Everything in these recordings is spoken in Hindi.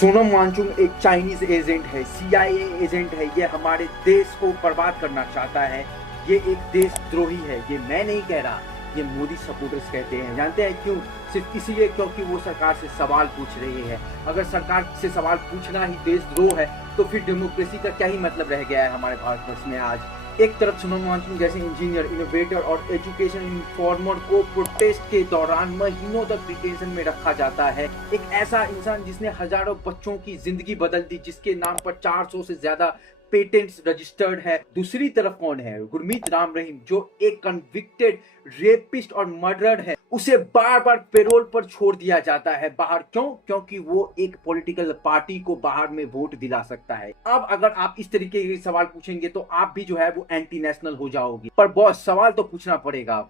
सोनम वांगचुक एक चाइनीज एजेंट है, CIA एजेंट है। ये हमारे देश को बर्बाद करना चाहता है। ये एक देशद्रोही है। ये मैं नहीं कह रहा, ये मोदी सपोर्टर्स कहते हैं। जानते हैं क्यों? सिर्फ इसीलिए क्योंकि वो सरकार से सवाल पूछ रही है। अगर सरकार से सवाल पूछना ही देशद्रोह है तो फिर डेमोक्रेसी का क्या ही मतलब रह गया है हमारे भारतवर्ष में आज। एक तरफ सोनम वांगचुक जैसे इंजीनियर, इनोवेटर और एजुकेशन इन्फॉर्मर को प्रोटेस्ट के दौरान महीनों तक डिटेंशन में रखा जाता है। एक ऐसा इंसान जिसने हजारों बच्चों की जिंदगी बदल दी, जिसके नाम पर 400 से ज्यादा पेटेंट्स रजिस्टर्ड है। दूसरी तरफ कौन है? गुरमीत राम रहीम, जो एक कन्विक्टेड रेपिस्ट और मर्डरर है। उसे बार बार पेरोल पर छोड़ दिया जाता है बाहर। क्यों? क्योंकि वो एक पॉलिटिकल पार्टी को बाहर में वोट दिला सकता है। अब अगर आप इस तरीके के सवाल पूछेंगे तो आप भी जो है वो एंटी नेशनल हो जाओगे। पर बॉस, सवाल तो पूछना पड़ेगा।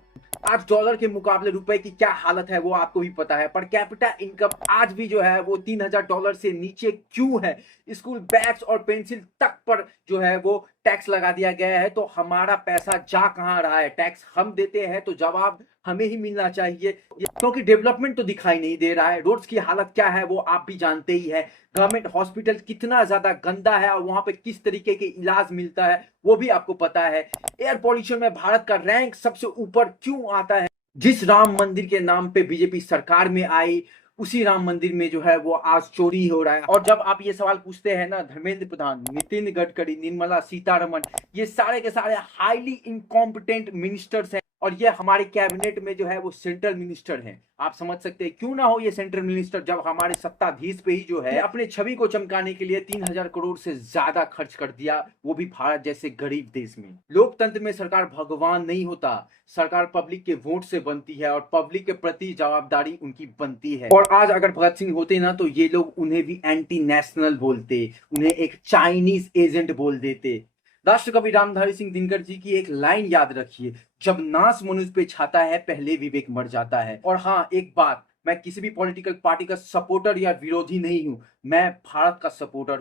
आज डॉलर के मुकाबले रुपए की क्या हालत है वो आपको भी पता है। पर कैपिटा इनकम आज भी जो है वो $3000 से नीचे क्यों है? स्कूल बैग्स और पेंसिल तक पर जो है वो टैक्स लगा दिया गया है। तो हमारा पैसा जा कहां रहा है? टैक्स हम देते हैं तो जवाब हमें ही मिलना चाहिए, क्योंकि डेवलपमेंट तो दिखाई नहीं दे रहा है। रोड्स की हालत क्या है वो आप भी जानते ही है। गवर्नमेंट हॉस्पिटल कितना ज्यादा गंदा है और वहां पे किस तरीके के इलाज मिलता है वो भी आपको पता है। एयर पॉल्यूशन में भारत का रैंक सबसे ऊपर क्यों आता है? जिस राम मंदिर के नाम पे बीजेपी सरकार में आई, उसी राम मंदिर में जो है वो आज चोरी हो रहा है। और जब आप ये सवाल पूछते हैं ना, धर्मेंद्र प्रधान, नितिन गडकरी, निर्मला सीतारमण, ये सारे के सारे हाईली इनकॉम्पिटेंट मिनिस्टर्स हैं। और ये हमारे कैबिनेट में जो है वो सेंट्रल मिनिस्टर हैं। आप समझ सकते हैं क्यों ना हो ये सेंट्रल मिनिस्टर, जब हमारे सत्ताधीश पे ही जो है अपने छवि को चमकाने के लिए 3000 करोड़ से ज्यादा खर्च कर दिया, वो भी भारत जैसे गरीब देश में। लोकतंत्र में सरकार भगवान नहीं होता। सरकार पब्लिक के वोट से बनती है और पब्लिक के प्रति जवाबदारी उनकी बनती है। और आज अगर भगत सिंह होते ना तो ये लोग उन्हें भी एंटी नेशनल बोलते, उन्हें एक चाइनीज एजेंट बोल देते। राष्ट्रकवि रामधारी सिंह दिनकर जी की एक लाइन याद रखिए, जब नाश मनुष्य पे छाता है पहले विवेक मर जाता है। और हाँ, एक बात, मैं किसी भी पॉलिटिकल पार्टी का सपोर्टर या विरोधी नहीं हूं, मैं भारत का सपोर्टर हूं।